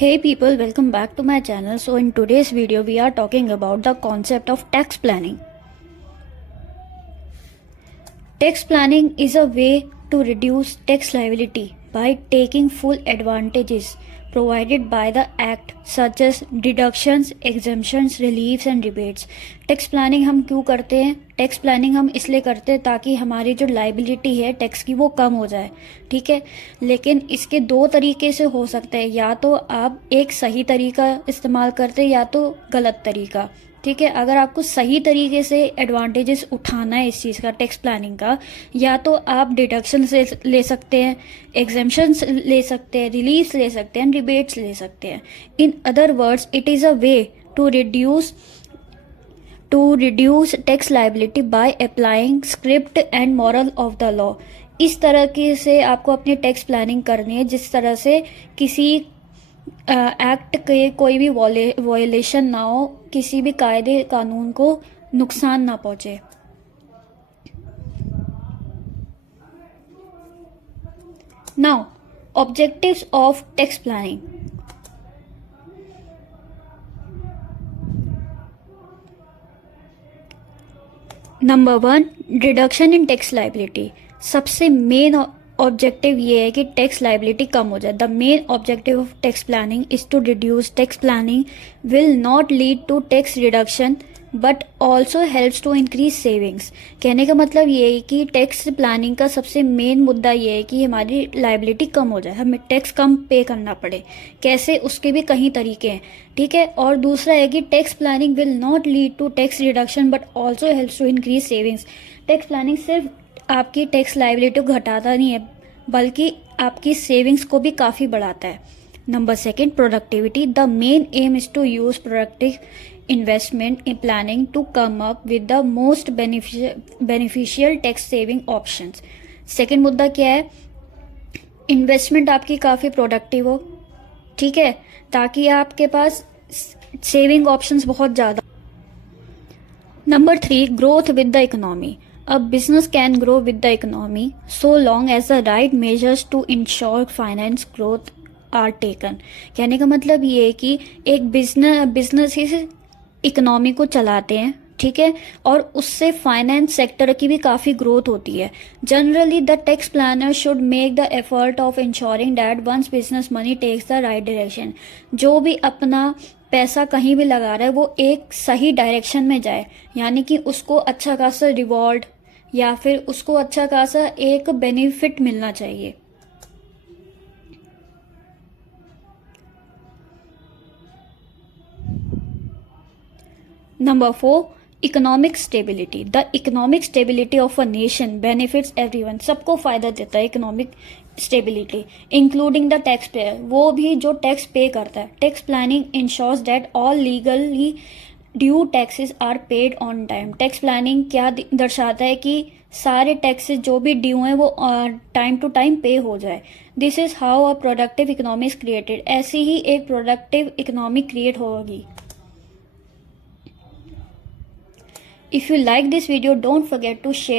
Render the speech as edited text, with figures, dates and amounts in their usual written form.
Hey people, welcome back to my channel. So in today's video we are talking about the concept of tax planning. Tax planning is a way to reduce tax liability by taking full advantages provided by the act such as deductions, exemptions, reliefs and rebates. Tax planning हम क्यों करते हैं? Tax planning हम इसलिए करते हैं ताकि हमारी जो लाइबिलिटी है टैक्स की वो कम हो जाए, ठीक है। लेकिन इसके दो तरीके से हो सकता है, या तो आप एक सही तरीका इस्तेमाल करते हैं या तो गलत तरीका, ठीक है। अगर आपको सही तरीके से एडवांटेजेस उठाना है इस चीज़ का, टैक्स प्लानिंग का, या तो आप डिडक्शन ले सकते हैं, एग्जेम्पशंस ले सकते हैं, रिलीफ्स ले सकते हैं, रिबेट्स ले सकते हैं। In other words it is a way to reduce tax liability by applying script and moral of the law. इस तरह के से आपको अपनी टैक्स प्लानिंग करनी है जिस तरह से किसी एक्ट के कोई भी वॉयलेशन ना हो, किसी भी कायदे कानून को नुकसान ना पहुंचे। Now objectives of tax planning. Number 1, reduction in tax liability. सबसे मेन ऑब्जेक्टिव ये है कि टैक्स लाइबिलिटी कम हो जाए। The main objective of tax planning is to reduce. Tax planning will not lead to tax reduction but also helps to increase savings. कहने का मतलब ये है कि टैक्स प्लानिंग का सबसे मेन मुद्दा ये है कि हमारी लाइबिलिटी कम हो जाए, हमें टैक्स कम पे करना पड़े। कैसे, उसके भी कई तरीके हैं, ठीक है। और दूसरा है कि tax planning will not lead to tax reduction but also helps to increase savings. Tax planning सिर्फ आपकी टैक्स लाइबिलिटी को घटाता नहीं है बल्कि आपकी सेविंग्स को भी काफ़ी बढ़ाता है। Number 2, productivity. The main aim is to use productive investment in planning to come up with the most beneficial tax saving options. Second मुद्दा क्या है? इन्वेस्टमेंट आपकी काफ़ी प्रोडक्टिव हो, ठीक है, ताकि आपके पास सेविंग ऑप्शंस बहुत ज़्यादा। Number 3, growth with the economy. A business can grow with the economy so long as the right measures to ensure finance growth are taken. कहने का मतलब ये है कि एक बिजनेस ही इकोनॉमी को चलाते हैं, ठीक है, और उससे फाइनेंस सेक्टर की भी काफ़ी ग्रोथ होती है। Generally the tax planner should make the effort of insuring that once business money takes the right direction. जो भी अपना पैसा कहीं भी लगा रहा है वो एक सही डायरेक्शन में जाए, यानी कि उसको अच्छा खासा रिवॉर्ड या फिर उसको अच्छा खासा एक बेनिफिट मिलना चाहिए। Number 4, economic stability. The economic stability of a nation benefits everyone. सबको फायदा देता है economic stability, including the tax payer, वो भी जो टैक्स पे करता है। Tax planning ensures that all legally due taxes are paid on time. टैक्स प्लानिंग क्या दर्शाता है कि सारे टैक्सेस जो भी ड्यू हैं वो टाइम टू टाइम पे हो जाए। This is how a productive economy is created. ऐसी ही एक प्रोडक्टिव इकोनॉमी क्रिएट होगी। If you like this video, don't forget to share